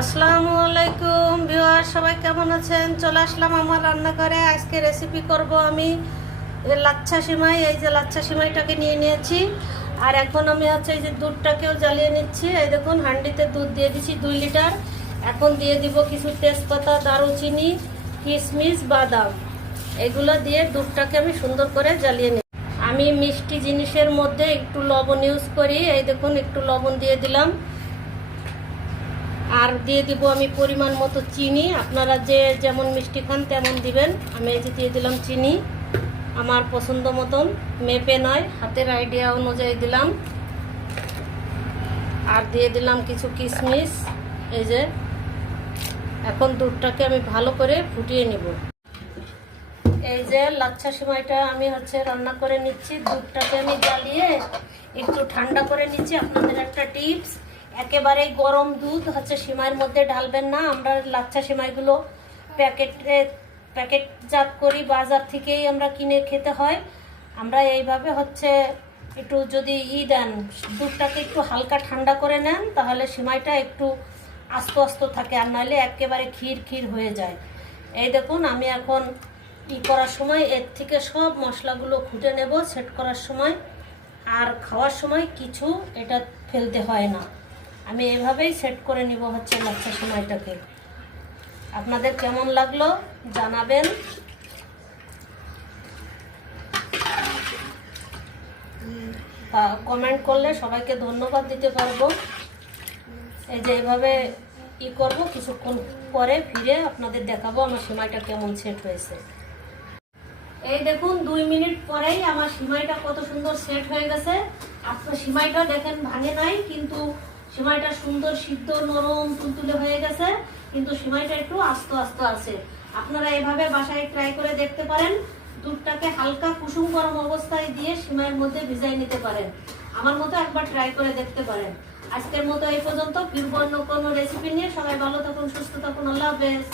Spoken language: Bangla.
আসসালামু আলাইকুম ভিউয়ার, সবাই কেমন আছেন? চলে আসলাম আমার রান্নাঘরে। আজকে রেসিপি করব আমি লাচ্ছা সিমাই। এই যে লাচ্ছা সিমাইটাকে নিয়ে নিয়েছি, আর এখন আমি এই যে দুধটাকেও জ্বালিয়ে নিচ্ছি। এই দেখুন, হাঁডিতে দুধ দিয়ে দিচ্ছি 2 লিটার। এখন দিয়ে দিব কিছু তেজপাতা, দারুচিনি, কিশমিশ, বাদাম। এগুলো দিয়ে দুধটাকে আমি সুন্দর করে জ্বালিয়ে নিই। আমি মিষ্টি জিনিসের মধ্যে একটু লবণ ইউজ করি। এই দেখুন, একটু লবণ দিয়ে দিলাম। আর দিয়ে দিব আমি পরিমাণ মতো চিনি। আপনারা যে যেমন মিষ্টি খান তেমন দিবেন। আমি এই যে দিয়ে দিলাম চিনি আমার পছন্দ মতন, মেপে নয়, হাতের আইডিয়া অনুযায়ী দিলাম। আর দিয়ে দিলাম কিছু কিশমিশ। এই যে এখন দুধটাকে আমি ভালো করে ফুটিয়ে নিব। এই যে লাচ্ছা সিমাইটা আমি রান্না করে নিচ্ছি। দুধটাকে আমি জ্বালিয়ে একটু ঠান্ডা করে নিচ্ছি। আপনাদের একটা টিপস, একেবারেই গরম দুধ সিমাইয়ের মধ্যে ঢালবেন না। আমরা লাচ্ছা সিমাইগুলো প্যাকেটজাত করি, বাজার থেকেই আমরা কিনে খেতে হয়। আমরা এইভাবে একটু যদি দেন, দুধটাকে একটু হালকা ঠান্ডা করে নেন, তাহলে সিমাইটা একটু আস্ত আস্ত থাকে, আর নইলে একেবারে ক্ষীর ক্ষীর হয়ে যায়। এই দেখুন, আমি এখন করার সময় এর থেকে সব মশলাগুলো খুঁটে নেব সেট করার সময়। আর খাওয়ার সময় কিছু এটা ফেলতে হয় না। আমি এভাবেই সেট করে নিব লাচ্ছা সিমাইটাকে। আপনাদের কেমন লাগলো জানাবেন। কমেন্ট করলে সবাইকে ধন্যবাদ দিতে পারবো। এই যে এইভাবে করব, কিছুক্ষণ পরে ফিরে আপনাদের দেখাবো আমার সিমাইটা কেমন সেট হয়েছে। এই দেখুন, 2 মিনিট পরেই আমার সিমাইটা কত সুন্দর সেট হয়ে গেছে। আপনার সিমাইটা দেখেন ভাঙে নাই, কিন্তু সিমাইটা সুন্দর সিদ্ধ, নরম, তুলতুলে হয়ে গেছে, কিন্তু সিমাইটা একটু আস্ত আস্ত আছে। আপনারা এভাবে বাসায় ট্রাই করে দেখতে পারেন। দুধটাকে হালকা কুসুম গরম অবস্থায় দিয়ে সিমাইয়ের মধ্যে ভিজাই নিতে পারেন। আমার মতো একবার ট্রাই করে দেখতে পারেন। আজকের মতো এই পর্যন্ত। ফিরবো অন্য কোনো রেসিপি নিয়ে। সবাই ভালো থাকুন, সুস্থ থাকুন। আল্লাহ হাফেজ।